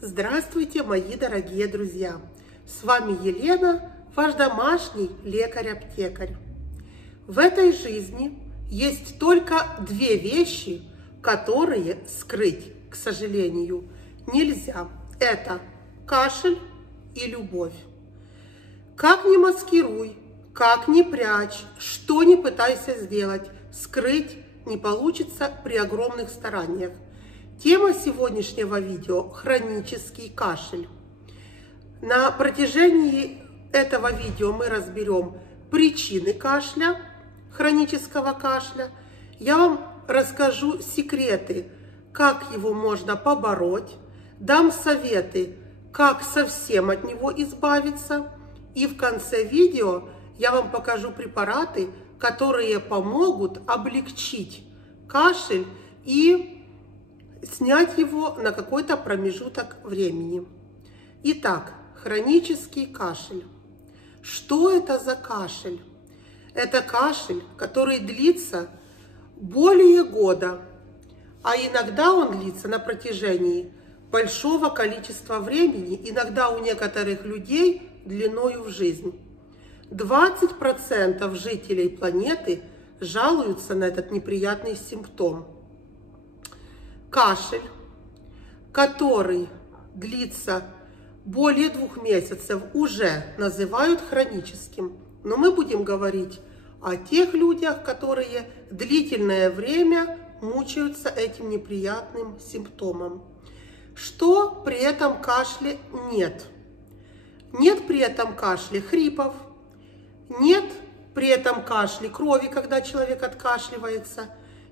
Здравствуйте, мои дорогие друзья! С вами Елена, ваш домашний лекарь-аптекарь. В этой жизни есть только две вещи, которые скрыть, к сожалению, нельзя. Это кашель и любовь. Как ни маскируй, как ни прячь, что ни пытайся сделать, скрыть не получится при огромных стараниях. Тема сегодняшнего видео – хронический кашель. На протяжении этого видео мы разберем причины кашля, хронического кашля. Я вам расскажу секреты, как его можно побороть, дам советы, как совсем от него избавиться. И в конце видео я вам покажу препараты, которые помогут облегчить кашель и снять его на какой-то промежуток времени. Итак, хронический кашель. Что это за кашель? Это кашель, который длится более года, а иногда он длится на протяжении большого количества времени, иногда у некоторых людей длиною в жизнь. 20% жителей планеты жалуются на этот неприятный симптом. Кашель, который длится более 2 месяцев, уже называют хроническим. Но мы будем говорить о тех людях, которые длительное время мучаются этим неприятным симптомом. Что при этом кашле нет? Нет при этом кашле хрипов, нет при этом кашле крови, когда человек откашливается,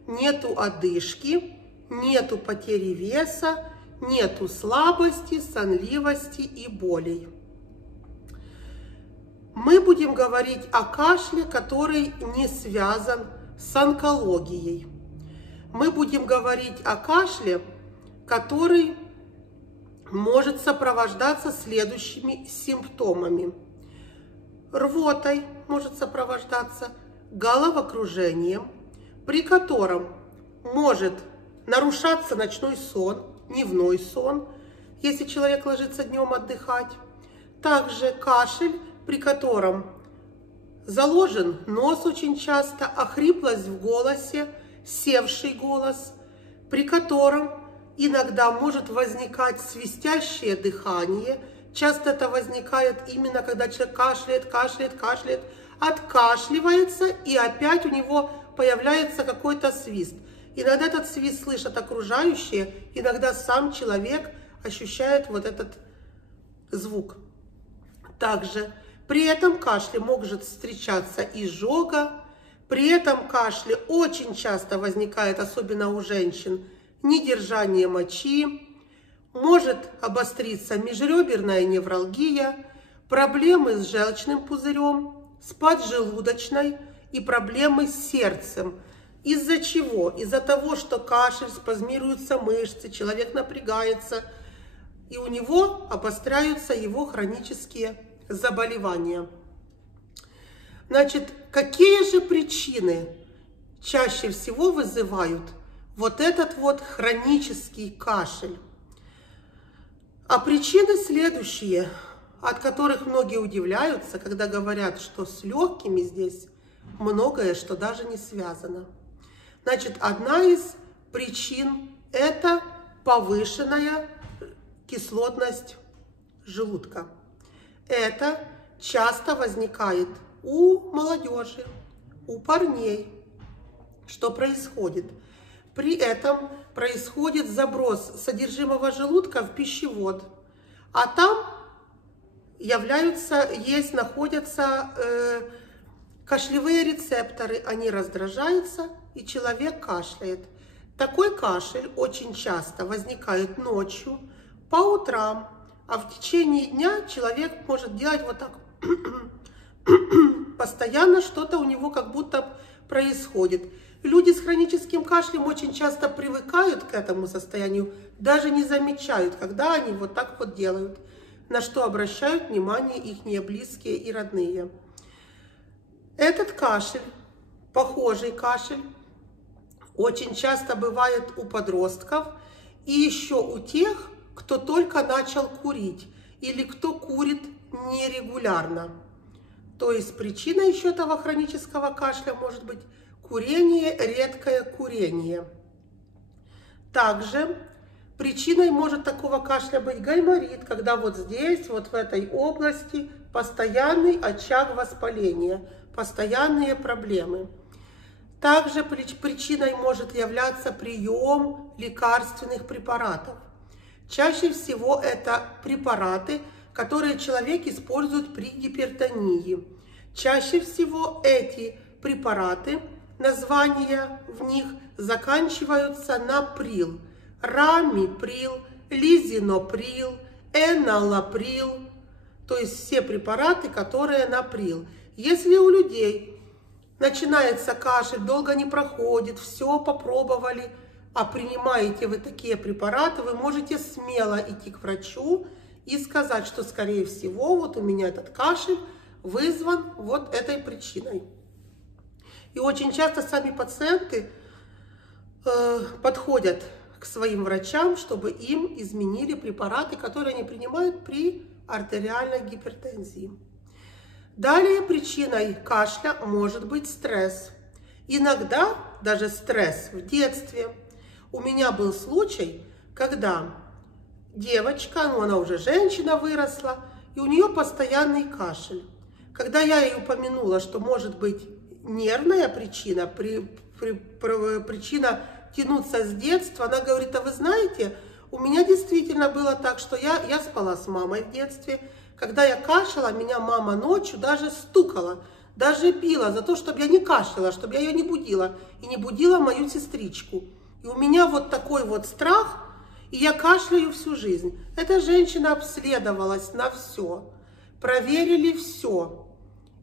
нету одышки, нету потери веса, нету слабости, сонливости и болей. Мы будем говорить о кашле, который не связан с онкологией. Мы будем говорить о кашле, который может сопровождаться следующими симптомами. Рвотой может сопровождаться, головокружением, при котором может нарушаться ночной сон, дневной сон, если человек ложится днем отдыхать. Также кашель, при котором заложен нос очень часто, охриплость в голосе, севший голос, при котором иногда может возникать свистящее дыхание. Часто это возникает именно когда человек кашляет, откашливается, и опять у него появляется какой-то свист. Иногда этот свист слышат окружающие, иногда сам человек ощущает вот этот звук. Также при этом кашле может встречаться изжога, при этом кашле очень часто возникает, особенно у женщин, недержание мочи, может обостриться межреберная невралгия, проблемы с желчным пузырем, с поджелудочной и проблемы с сердцем. Из-за чего? Из-за того, что кашель, спазмируются мышцы, человек напрягается, и у него обостряются его хронические заболевания. Значит, какие же причины чаще всего вызывают вот этот вот хронический кашель? А причины следующие, от которых многие удивляются, когда говорят, что с легкими здесь многое, что даже не связано. Значит, одна из причин – это повышенная кислотность желудка. Это часто возникает у молодежи, у парней. Что происходит? При этом происходит заброс содержимого желудка в пищевод, а там находятся кашлевые рецепторы, они раздражаются, и человек кашляет. Такой кашель очень часто возникает ночью, по утрам, а в течение дня человек может делать вот так. Постоянно что-то у него как будто происходит. Люди с хроническим кашлем очень часто привыкают к этому состоянию, даже не замечают, когда они вот так вот делают, на что обращают внимание их близкие и родные. Этот кашель, похожий кашель, очень часто бывает у подростков и еще у тех, кто только начал курить или кто курит нерегулярно. То есть причина еще этого хронического кашля может быть курение, редкое курение. Также причиной может такого кашля быть гайморит, когда вот здесь, вот в этой области постоянный очаг воспаления, постоянные проблемы. Также причиной может являться прием лекарственных препаратов. Чаще всего это препараты, которые человек использует при гипертонии. Чаще всего эти препараты, названия в них заканчиваются на прил. Рамиприл, лизиноприл, эналаприл, то есть все препараты, которые на прил. Если у людей начинается кашель, долго не проходит, все попробовали, а принимаете вы такие препараты, вы можете смело идти к врачу и сказать, что, скорее всего, вот у меня этот кашель вызван вот этой причиной. И очень часто сами пациенты подходят к своим врачам, чтобы им изменили препараты, которые они принимают при артериальной гипертензии. Далее причиной кашля может быть стресс. Иногда даже стресс в детстве. У меня был случай, когда девочка, ну она уже женщина выросла, и у нее постоянный кашель. Когда я ей упомянула, что может быть нервная причина, причина тянуться с детства, она говорит: а вы знаете, у меня действительно было так, что я спала с мамой в детстве. Когда я кашляла, меня мама ночью даже стукала, даже била за то, чтобы я не кашляла, чтобы я ее не будила, и не будила мою сестричку. И у меня вот такой вот страх, и я кашляю всю жизнь. Эта женщина обследовалась на все, проверили все,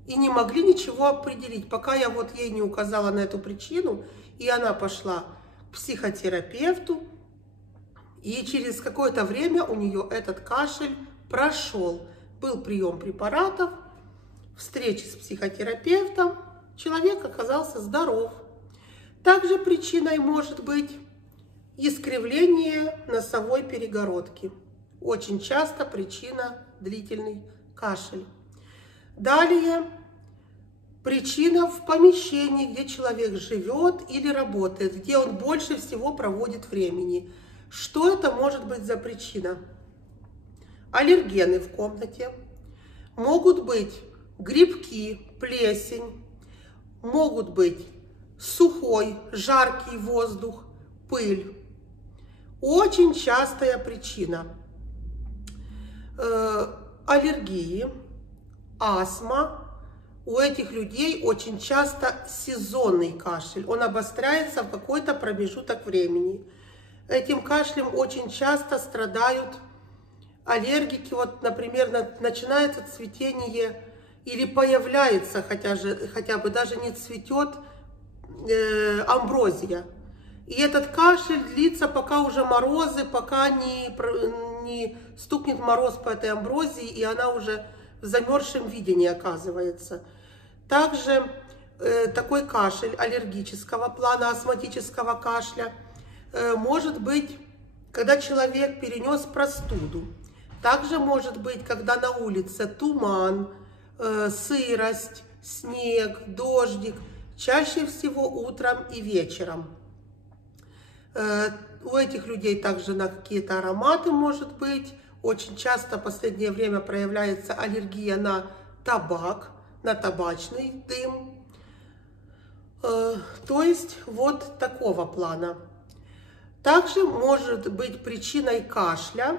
и не могли ничего определить, пока я вот ей не указала на эту причину, и она пошла к психотерапевту, и через какое-то время у нее этот кашель прошел. Был прием препаратов, встречи с психотерапевтом, человек оказался здоров. Также причиной может быть искривление носовой перегородки. Очень часто причина длительный кашель. Далее причина в помещении, где человек живет или работает, где он больше всего проводит времени. Что это может быть за причина? Аллергены в комнате, могут быть грибки, плесень, могут быть сухой, жаркий воздух, пыль. Очень частая причина аллергии, астма. У этих людей очень часто сезонный кашель, он обостряется в какой-то промежуток времени. Этим кашлем очень часто страдают аллергики. Вот, например, начинается цветение или появляется, хотя бы даже не цветет, амброзия. И этот кашель длится, пока уже морозы, пока не стукнет мороз по этой амброзии, и она уже в замерзшем виде не оказывается. Также такой кашель аллергического плана, астматического кашля, может быть, когда человек перенес простуду. Также может быть, когда на улице туман, сырость, снег, дождик, чаще всего утром и вечером. У этих людей также на какие-то ароматы может быть. Очень часто в последнее время проявляется аллергия на табак, на табачный дым. То есть вот такого плана. Также может быть причиной кашля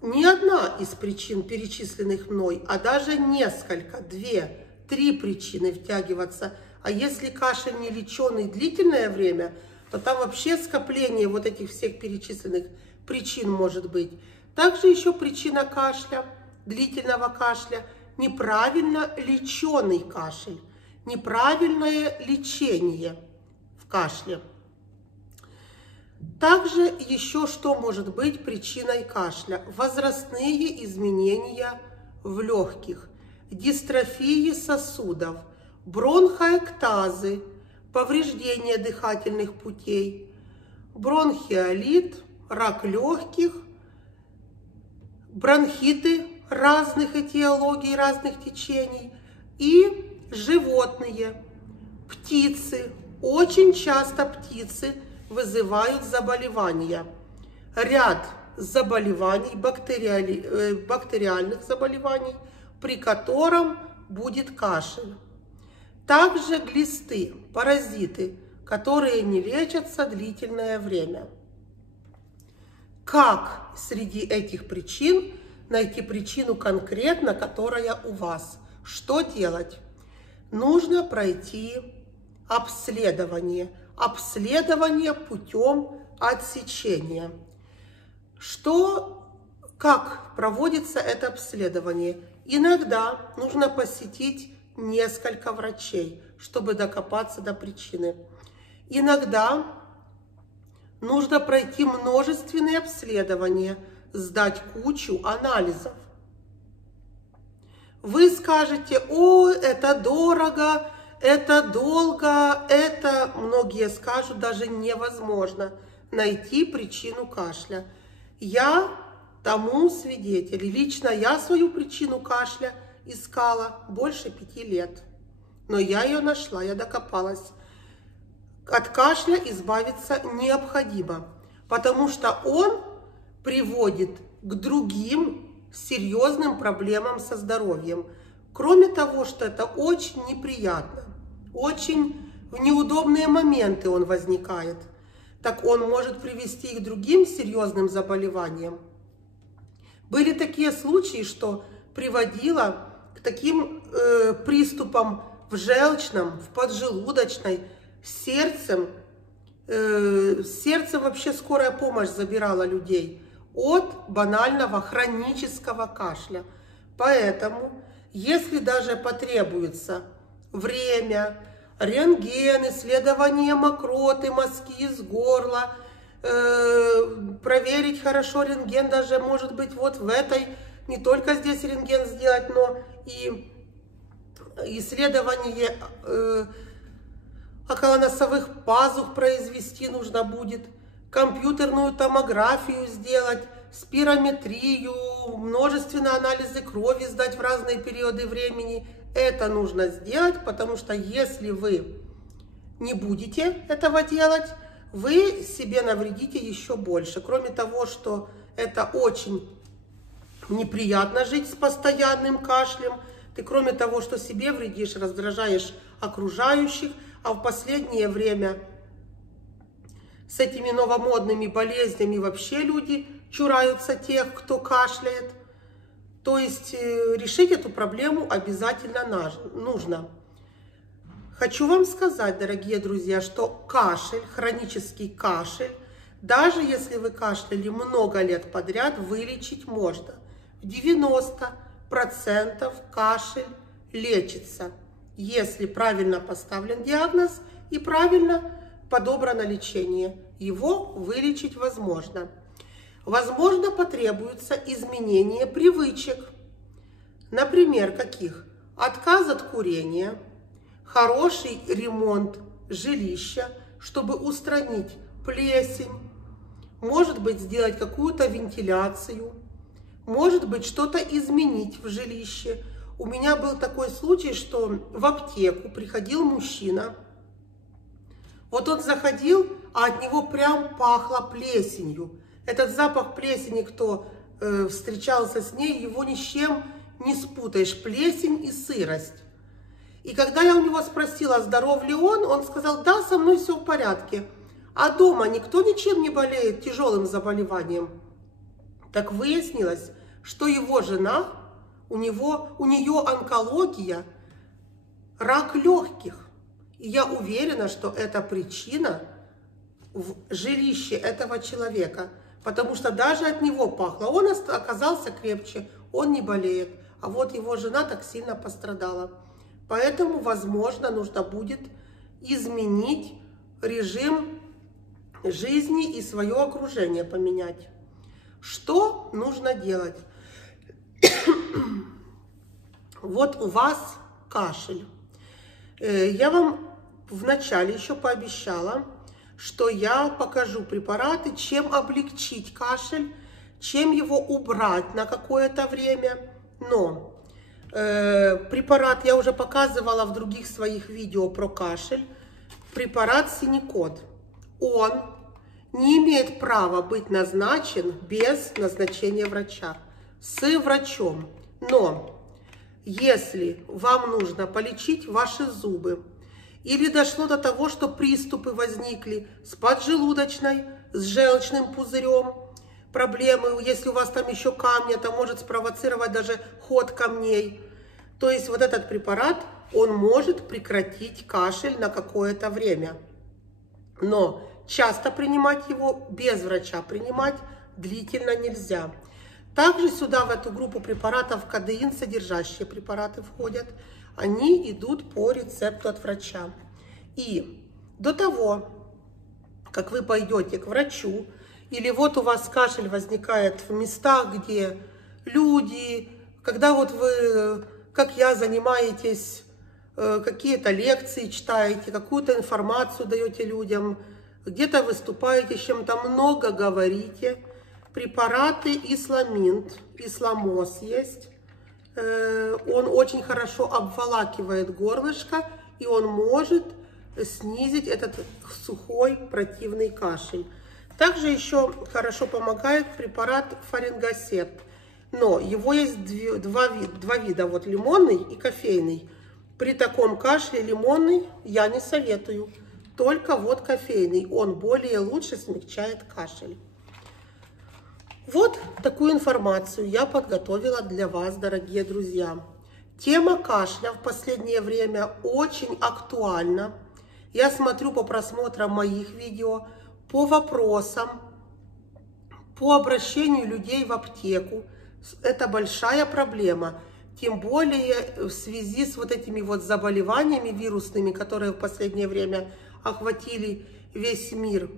не одна из причин, перечисленных мной, а даже несколько, 2-3 причины втягиваться. А если кашель не леченый длительное время, то там вообще скопление вот этих всех перечисленных причин может быть. Также еще причина кашля, длительного кашля, неправильно леченый кашель, неправильное лечение в кашле. Также еще что может быть причиной кашля? Возрастные изменения в легких, дистрофии сосудов, бронхоэктазы, повреждение дыхательных путей, бронхиолит, рак легких, бронхиты разных этиологий, разных течений и животные, птицы. Очень часто птицы вызывают заболевания. Ряд заболеваний, бактериальных заболеваний, при котором будет кашель. Также глисты, паразиты, которые не лечатся длительное время. Как среди этих причин найти причину конкретно, которая у вас? Что делать? Нужно пройти обследование. Обследование путем отсечения. Как проводится это обследование? Иногда нужно посетить несколько врачей, чтобы докопаться до причины. Иногда нужно пройти множественные обследования, сдать кучу анализов. Вы скажете: о, это дорого, это долго, это, многие скажут, даже невозможно найти причину кашля. Я тому свидетель. Лично я свою причину кашля искала больше 5 лет. Но я ее нашла, я докопалась. От кашля избавиться необходимо, потому что он приводит к другим серьезным проблемам со здоровьем. Кроме того, что это очень неприятно, очень в неудобные моменты он возникает, так он может привести и к другим серьезным заболеваниям. Были такие случаи, что приводило к таким приступам в желчном, в поджелудочной, с сердцем вообще скорая помощь забирала людей от банального хронического кашля. Поэтому, если даже потребуется время, рентген, исследование мокроты, мазки из горла, проверить хорошо рентген, даже может быть вот в этой, не только здесь рентген сделать, но и исследование околоносовых пазух произвести нужно будет, компьютерную томографию сделать, спирометрию, множественные анализы крови сдать в разные периоды времени. Это нужно сделать, потому что если вы не будете этого делать, вы себе навредите еще больше. Кроме того, что это очень неприятно жить с постоянным кашлем, ты кроме того, что себе вредишь, раздражаешь окружающих, а в последнее время с этими новомодными болезнями вообще люди чураются тех, кто кашляет. То есть решить эту проблему обязательно нужно. Хочу вам сказать, дорогие друзья, что кашель, хронический кашель, даже если вы кашляли много лет подряд, вылечить можно. В 90% кашель лечится, если правильно поставлен диагноз и правильно подобрано лечение. Его вылечить возможно. Возможно, потребуется изменение привычек. Например, каких? Отказ от курения, хороший ремонт жилища, чтобы устранить плесень, может быть, сделать какую-то вентиляцию, может быть, что-то изменить в жилище. У меня был такой случай, что в аптеку приходил мужчина. Вот он заходил, а от него прям пахло плесенью. Этот запах плесени, кто встречался с ней, его ни с чем не спутаешь. Плесень и сырость. И когда я у него спросила, здоров ли он сказал: да, со мной все в порядке. А дома никто ничем не болеет тяжелым заболеванием. Так выяснилось, что его жена, у нее онкология, рак легких. И я уверена, что это причина в жилище этого человека. Потому что даже от него пахло. Он оказался крепче, он не болеет. А вот его жена так сильно пострадала. Поэтому, возможно, нужно будет изменить режим жизни и свое окружение поменять. Что нужно делать? Вот у вас кашель. Я вам вначале еще пообещала, что я покажу препараты, чем облегчить кашель, чем его убрать на какое-то время. Но препарат я уже показывала в других своих видео про кашель. Препарат Синекод. Он не имеет права быть назначен без назначения врача, с врачом. Но если вам нужно полечить ваши зубы, или дошло до того, что приступы возникли с поджелудочной, с желчным пузырем, проблемы, если у вас там еще камни, это может спровоцировать даже ход камней. То есть вот этот препарат, он может прекратить кашель на какое-то время. Но часто принимать его, без врача принимать длительно нельзя. Также сюда, в эту группу препаратов, кадеин содержащие препараты входят. Они идут по рецепту от врача. И до того, как вы пойдете к врачу, или вот у вас кашель возникает в местах, где люди, когда вот вы, как я, занимаетесь, какие-то лекции читаете, какую-то информацию даете людям, где-то выступаете, с чем-то много говорите, препараты Исламинт, Исламоз есть. Он очень хорошо обволакивает горлышко, и он может снизить этот сухой противный кашель. Также еще хорошо помогает препарат Фарингосепт, но его есть два вида, вот лимонный и кофейный. При таком кашле лимонный я не советую, только вот кофейный, он более лучше смягчает кашель. Вот такую информацию я подготовила для вас, дорогие друзья. Тема кашля в последнее время очень актуальна. Я смотрю по просмотрам моих видео, по вопросам, по обращению людей в аптеку. Это большая проблема, тем более в связи с вот этими вот заболеваниями вирусными, которые в последнее время охватили весь мир,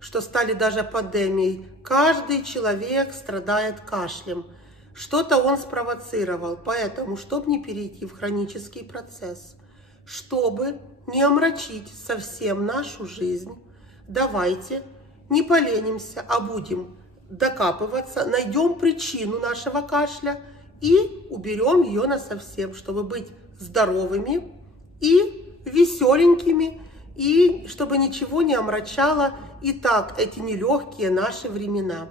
что стали даже пандемией. Каждый человек страдает кашлем. Что-то он спровоцировал. Поэтому, чтобы не перейти в хронический процесс, чтобы не омрачить совсем нашу жизнь, давайте не поленимся, а будем докапываться, найдем причину нашего кашля и уберем ее насовсем, чтобы быть здоровыми и веселенькими, и чтобы ничего не омрачало и так эти нелегкие наши времена.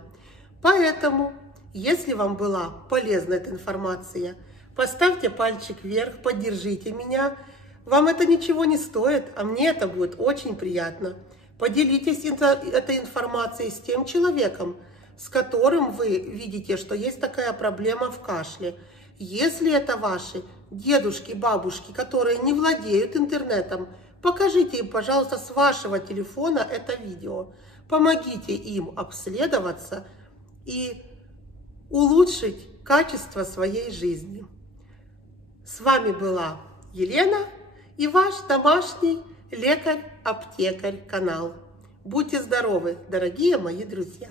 Поэтому, если вам была полезна эта информация, поставьте пальчик вверх, поддержите меня. Вам это ничего не стоит, а мне это будет очень приятно. Поделитесь этой информацией с тем человеком, с которым вы видите, что есть такая проблема в кашле. Если это ваши дедушки, бабушки, которые не владеют интернетом, покажите им, пожалуйста, с вашего телефона это видео. Помогите им обследоваться и улучшить качество своей жизни. С вами была Елена и ваш домашний лекарь-аптекарь канал. Будьте здоровы, дорогие мои друзья!